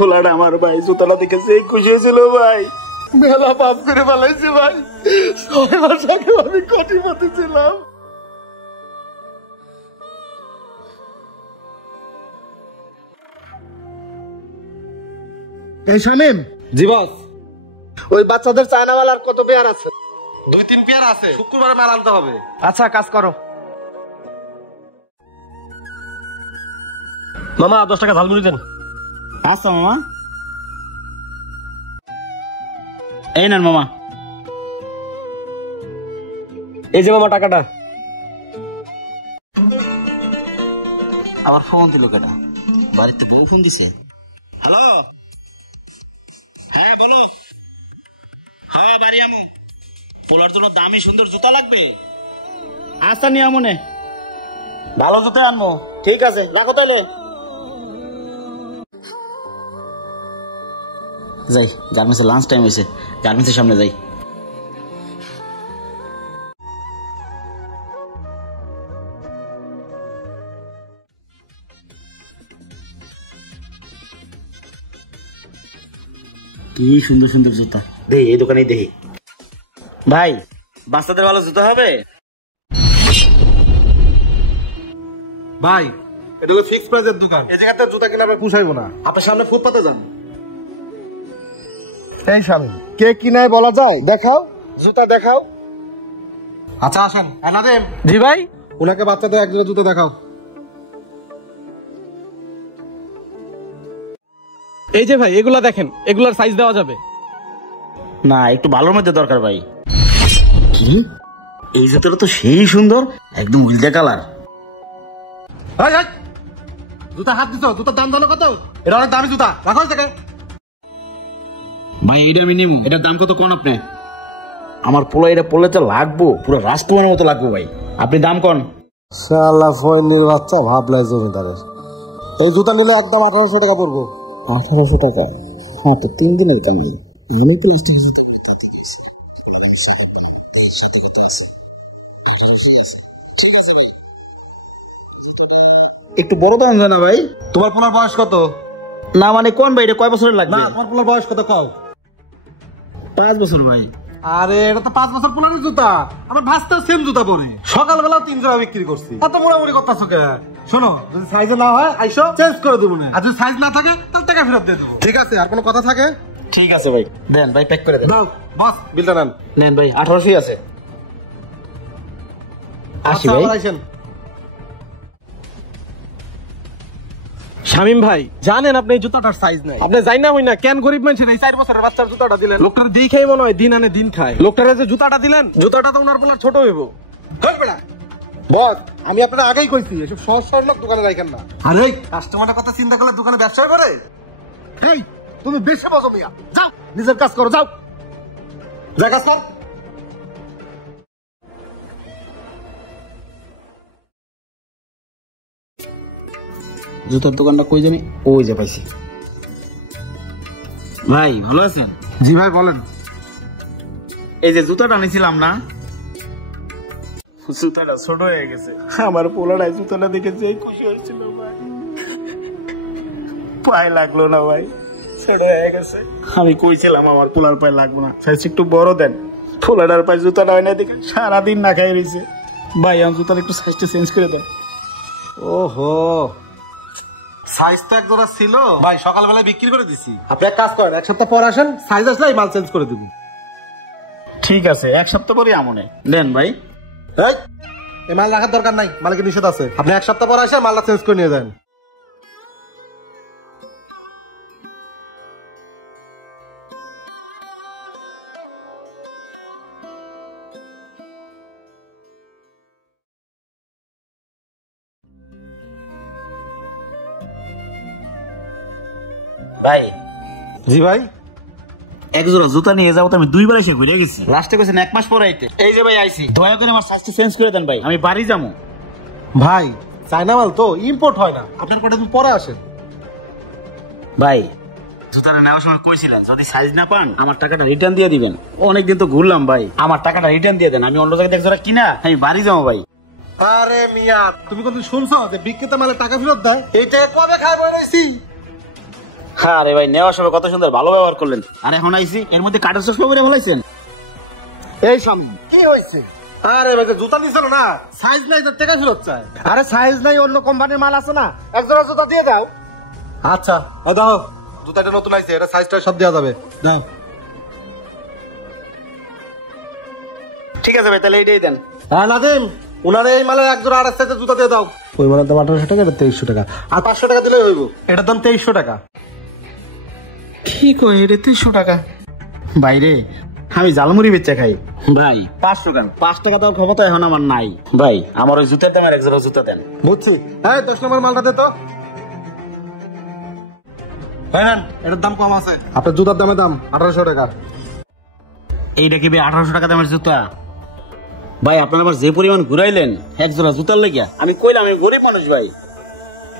পোলাটা আমার ভাই জুতাটা দেখে সেই খুশি হয়েছিল ভাই, মেলা পাপ করে পালাইছি ভাই। 6 মাস আগে আমি কোটিপতি ছিলাম। এই শামিম। জি বস। ওই বাচ্চাদের চায়নাওয়ালার কত পেয়ার আছে? 2-3 পেয়ার আছে, শুক্রবারে মাল আনতে হবে। আচ্ছা, কাজ করো। মামা 10 টাকা ঝালমুড়ি দেন। আচ্ছা মামা, এই নেন মামা। এই যে মামা টাকাটা। আবার ফোন দিল কেটা? বাড়িতে বউ ফোন দিছে। হ্যালো, হ্যাঁ বলো। হ্যাঁ বাড়ি আমু, পোলার জন্য দামি সুন্দর জুতা লাগবে। আচ্ছা নিয়ে মনে ভালো জুতা আনবো। ঠিক আছে, রাখো তাহলে। যাই, গার্মেন্টসে লাঞ্চ টাইম হয়েছে, গার্মেন্টসের সামনে যাই। কি সুন্দর সুন্দর জুতা, দেখি এই দোকানে দেখি। ভাই, বাচ্চাদের ভালো জুতা হবে? ভাই এটা হলো ফিক্স প্রাইসের দোকান, এই জায়গাতে জুতা কিনা আমরা পুষাইবো না। আপনার সামনে ফুটপাতে যান। এই শামিম, কে কিনায় বলা যায়? দেখাও জুতা, দেখাও। আচ্ছা আসেন। নাদিম। জি ভাই। উনাকে বাচ্চাদের একজোড়া জুতা দেখাও। এই যে ভাই, এগুলা দেখেন, এগুলার সাইজ দেওয়া যাবে না, একটু ভালোর মধ্যে দরকার ভাই। কি, এই জুতাটা তো সেই সুন্দর, একদম উল্টা কালার। জুতা হাত দিছো, জুতার দাম জানো কত? এটা অনেক দামি জুতা, রাখো থেকে। ভাই এইটা আমি নিবো, এটার দাম কত কোন আপনি? আমার পোলা এটা পড়লে তো লাগবো, পুরো রাজকুমারের মতো লাগবো ভাই। আপনি দাম কোন? শালা ফয়নির বাচ্চা ভাবলাই জমিদারের। এই জুতা নিলে একদম 1800 টাকা পড়বো। 1800 টাকা? হ্যাঁ, তো 3 দিনের কাজ। আমি তো একটু বড় দাম জানা ভাই। তোমার পোলার বয়স কত? না মানে কোন ভাই, এটা কয় বছরের লাগবে? না, তোমার পোলার বয়স কত কও? 5 বছর ভাই। আরে এটা তো 5 বছর পোলারের জুতা। আমার ভাস্তাও সেম জুতা পরে, সকালবেলা 3 জোড়া বিক্রি করছি। এত মোড়ামুড়ি করতেছো কে? শোনো, যদি সাইজে না হয় আইসো, চেঞ্জ করে দেবো না। আর যদি সাইজ না থাকে তাহলে টাকা ফেরত দিয়ে দেবো। ঠিক আছে? আর কোনো কথা থাকে? ঠিক আছে ভাই, দেন ভাই, প্যাক করে দেন। দাও বস, বিলটা নেন। নেন ভাই, 1800 আছে। আসি আচ্ছা, ভাই। আবার আইসেন। শামিম ভাই, জানেন আপনি এই জুতাটার সাইজ নাই। আপনি যাই না হই না কেন গরিব মানুষের এই 4 বছরের বাচ্চার জুতাটা দিলেন? লোকটার দেখেই মনে হয় দিন আনে দিন খায়। লোকটারে যে জুতাটা দিলেন, জুতাটা তো ওনার পোলার ছোট হইব। বস, আমি আপনারা আগেই কইছি এসব সহজ সরল লোক দোকানে রাখেন না। আরে কাস্টমারের কথা চিন্তা করলে দোকানে ব্যবসা করে। এই তুমি বেশি বসো মিয়া, যাও নিজের কাজ করো, যাও যা কাজ কর। জুতার দোকানটা কই জানি? ওই যে পাইছি। ভাই ভালো আছেন? জি ভাই বলেন। এই যে জুতাটা আনিছিলাম না, জুতাটা ছোট হয়ে গেছে। আমার পোলাটা জুতাটা দেখে যে খুশি হয়েছিল ভাই, পায়ে লাগলো না ভাই, ছোট হয়ে গেছে। আমি কইছিলাম আমার পোলার পায়ে লাগবো না, সাইজ একটু বড় দেন। পোলাটার পায়ে জুতাটা হয় না দেখে সারাদিন না খাই রয়েছে। ভাই আমার জুতার একটু সাইজটা চেঞ্জ করে দেন। ওহো, সাইজ তো এক জোড়া ছিল ভাই, সকালবেলায় বিক্রি করে দিছি। আপনি এক কাজ করেন, 1 সপ্তাহ পর আসেন, সাইজ আসলে এই মাল চেঞ্জ করে দিব। ঠিক আছে, 1 সপ্তাহ পরে আমনে দেন ভাই। এই মাল রাখার দরকার নাই, মালিকের নিষেধ আছে। আপনি 1 সপ্তাহ পর আসে মালটা চেঞ্জ করে নিয়ে যান। ভাই। জি ভাই। এক জোড়া জুতা নিয়ে যাবো তো, আমি 2 বার এসে ঘুরে গেছি। লাস্টে কইছেন 1 মাস পরে আইতে। এই যে ভাই আইছি, দয়া করে আমার সাইজটা চেঞ্জ করে দেন ভাই, আমি বাড়ি যাবো। ভাই চায়না মাল তো, ইম্পোর্ট হয় না, আপনার কটা দিন পরে আসেন। ভাই জুতাটা নেওয়ার সময় কইছিলেন যদি সাইজ না পান আমার টাকাটা রিটার্ন দিয়ে দিবেন। অনেকদিন তো ঘুরলাম ভাই, আমার টাকাটা রিটার্ন দিয়ে দেন, আমি অন্য জায়গায় এক জোড়া কিনা আমি বাড়ি যাবো ভাই। আরে মিয়া, তুমি কোনদিন শুনছো যে বিক্রেতা মালে টাকা ফেরত দেয়? এই টাকা কবে খাই বই রইছি? হ্যাঁ রে ভাই, নেওয়ার সময় কত সুন্দর ভালো ব্যবহার করলেন, আর এখন আইসি এর মধ্যে কাটার চশমা পরে বলাইছেন। এই স্বামী কি হয়েছে? আরে ভাই জুতা নিছিল না, সাইজ নাই তো টাকা ফেরত চাই। আরে সাইজ নাই, অন্য কোম্পানির মাল আছে না, এক জোড়া জুতা দিয়ে দাও। আচ্ছা দাও, জুতাটা নতুন আইছে, এটা সাইজটা সব দেওয়া যাবে, দাও। ঠিক আছে ভাই, তাহলে এইটাই দেন। হ্যাঁ নাদিম, উনারে এই মালের এক জোড়া আর সাইজের জুতা দিয়ে দাও। ওই মালের দাম 1800 টাকা, এটা 2300 টাকা, আর 500 টাকা দিলেই হইব। এটার দাম 2300 টাকা। ঠিক হয়, এটা 300 টাকা। বাইরে আমি জালমুড়ি বেচা খাই ভাই, 500 টাকা 5 টাকা দেওয়ার ক্ষমতা এখন আমার নাই ভাই। আমার ওই জুতার দামের এক জোড়া জুতা দেন। বুঝছি। হ্যাঁ 10 নম্বর মালটা দে তো। হ্যাঁ এটার দাম কম আছে, আপনার জুতার দামের দাম 1800 টাকা। এইটা কি ভাই 1800 টাকা দামের জুতা? ভাই আপনার আবার যে পরিমাণ ঘুরাইলেন এক জোড়া জুতার লেগিয়া, আমি কইলাম আমি গরিব মানুষ ভাই।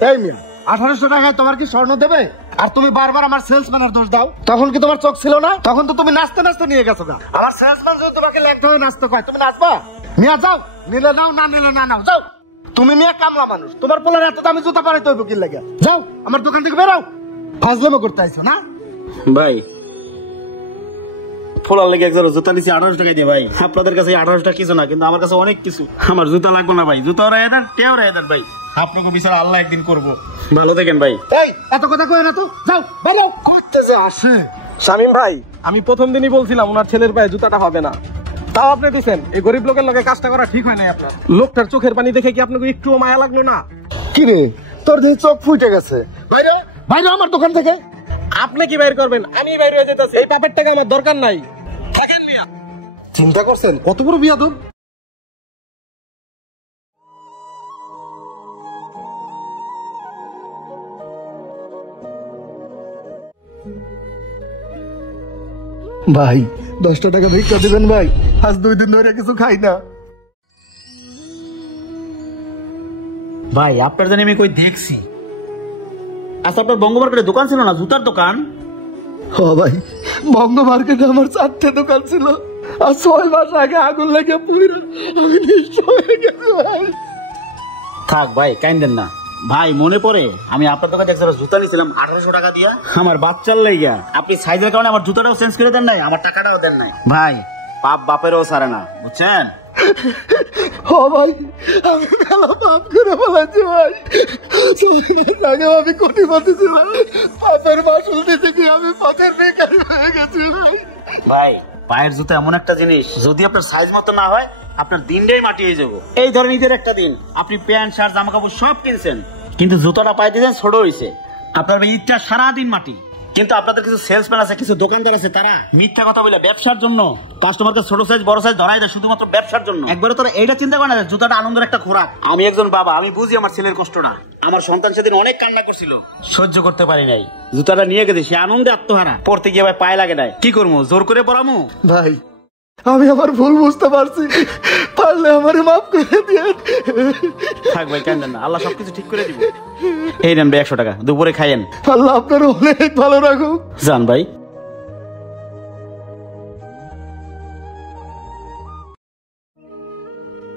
এই মিয়া 1800 টাকায় তোমার কি স্বর্ণ দেবে? আর তুমি বারবার আমার সেলসম্যানের দোষ দাও। তখন কি তোমার চোখ ছিল না? তখন তো তুমি নাচতে নাচতে নিয়ে গেছো না। আমার সেলসম্যান যদি তোমাকে লেখতে হয়ে নাচতে কয়, তুমি নাচবা? মিয়া যাও, নিলে নাও, না নিলে না নাও, যাও। তুমি মিয়া কামলা মানুষ, তোমার পোলার এত দামি জুতা পারে তো কি লাগে? যাও আমার দোকান থেকে বেরাও, ফাজলামো করতে আইছো না? ভাই ফোলার লেগে এক জোড়া জুতা নিছি 1800 টাকা দিয়ে ভাই। আপনাদের কাছে 1800 টাকা কিছু না, কিন্তু আমার কাছে অনেক কিছু। আমার জুতা লাগবে না ভাই, জুতা রেখে দেন, টেও রেখে দেন ভাই। আপনাকে বিচার আল্লাহ একদিন করবো। ভালো দেখেন ভাই। এই এত কথা কই না তো, যাও বেরাও। করতে যে আসে শামীম ভাই, আমি প্রথম দিনই বলছিলাম ওনার ছেলের পায়ে জুতাটা হবে না, তাও আপনি দিচ্ছেন। এই গরিব লোকের লগে কাজটা করা ঠিক হয় নাই আপনার। লোকটার চোখের পানি দেখে কি আপনাকে একটুও মায়া লাগলো না? কি রে, তোর দেখে চোখ ফুটে গেছে। বাইরে বাইরে আমার দোকান থেকে। আপনি কি বাইর করবেন? আমি বাইর হয়ে যেতেছি, এই পাপের টাকা আমার দরকার নাই। থাকেন মিয়া। চিন্তা করছেন কত বড় বিয়াদব? ভাই 10 টাকা ভিক্ষা দিবেন ভাই, আজ 2 দিন ধরে কিছু খাই না। ভাই আপনার জানি আমি কই দেখছি। আচ্ছা আপনার বঙ্গ মার্কেটে দোকান ছিল না, জুতার দোকান? ও ভাই, বঙ্গ মার্কেটে আমার 4টে দোকান ছিল, আর 6 মাস আগে আগুন লেগে পুরো আমি নিঃস্ব হয়ে গেছি ভাই। থাক ভাই, কাইন্দেন না ভাই। মনে পড়ে আমি আপনার দোকানে এক জোড়া জুতা নিয়েছিলাম 1800 টাকা দিয়া, আমার বাচ্চার লেগা। আপনি সাইজের কারণে আমার জুতাটাও চেঞ্জ করে দেন নাই, আমার টাকাটাও দেন নাই ভাই। পাপ বাপেরও সারে না, বুঝছেন? ও ভাই, আমি ভালো পাপ করে ফেলেছি ভাই। আগে আমি কোটিপতি ছিলাম, পাপের মাসুল দিতে গিয়ে আমি পথের বেকার হয়ে গেছি ভাই। ভাই পায়ের জুতা এমন একটা জিনিস, যদি আপনার সাইজ মতো না হয় আপনার দিনটাই মাটি হয়ে যাবো। এই ধরেন ঈদের একটা দিন আপনি প্যান্ট শার্ট জামা কাপড় সব কিনছেন, কিন্তু জুতাটা পায়ে দিয়েছেন ছোট হয়েছে, আপনার ঈদটা সারাদিন মাটি। কিন্তু আপনাদের কিছু সেলসম্যান আছে, কিছু দোকানদার আছে, তারা মিথ্যা কথা বলে ব্যবসার জন্য কাস্টমারকে ছোট সাইজ বড় সাইজ ধরাই দেয়, শুধুমাত্র ব্যবসার জন্য। একবারে তোরা এইটা চিন্তা করে না জুতাটা আনন্দের একটা খোরাক। আমি একজন বাবা, আমি বুঝি আমার ছেলের কষ্টটা। আমার সন্তান সেদিন অনেক কান্না করছিল, সহ্য করতে পারি নাই, জুতাটা নিয়ে গেছে, সে আনন্দে আত্মহারা। পড়তে গিয়ে ভাই পায়ে লাগে নাই, কি করবো, জোর করে পড়ামু? ভাই আমি আমার ভুল বুঝতে পারছি, পারলে আমারে মাফ করে দিয়ে। থাক ভাই, কান্দেন না, আল্লাহ সবকিছু ঠিক করে দিব। এই নেন ভাই 100 টাকা, দুপুরে খাইয়েন। আল্লাহ আপনার অনেক ভালো রাখুক। যান ভাই।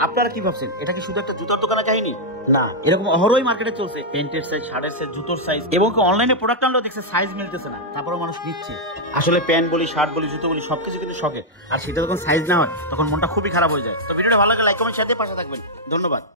আপনারা কি ভাবছেন এটা কি শুধু একটা জুতার দোকানের কাহিনী? না, এরকম অহরই মার্কেটে চলছে। প্যান্টের সাইজ, শার্টের সাইজ, জুতোর সাইজ, এবং অনলাইনে প্রোডাক্ট আনলেও দেখছে সাইজ মিলতেছে না, তারপরে মানুষ নিচ্ছে। আসলে প্যান্ট বলি, শার্ট বলি, জুতো বলি, সবকিছু কিন্তু শখের, আর সেটা যখন সাইজ না হয় তখন মনটা খুবই খারাপ হয়ে যায়। তো ভিডিওটা ভালো লাগে লাইক কমেন্ট শেয়ার দিয়ে পাশে থাকবেন। ধন্যবাদ।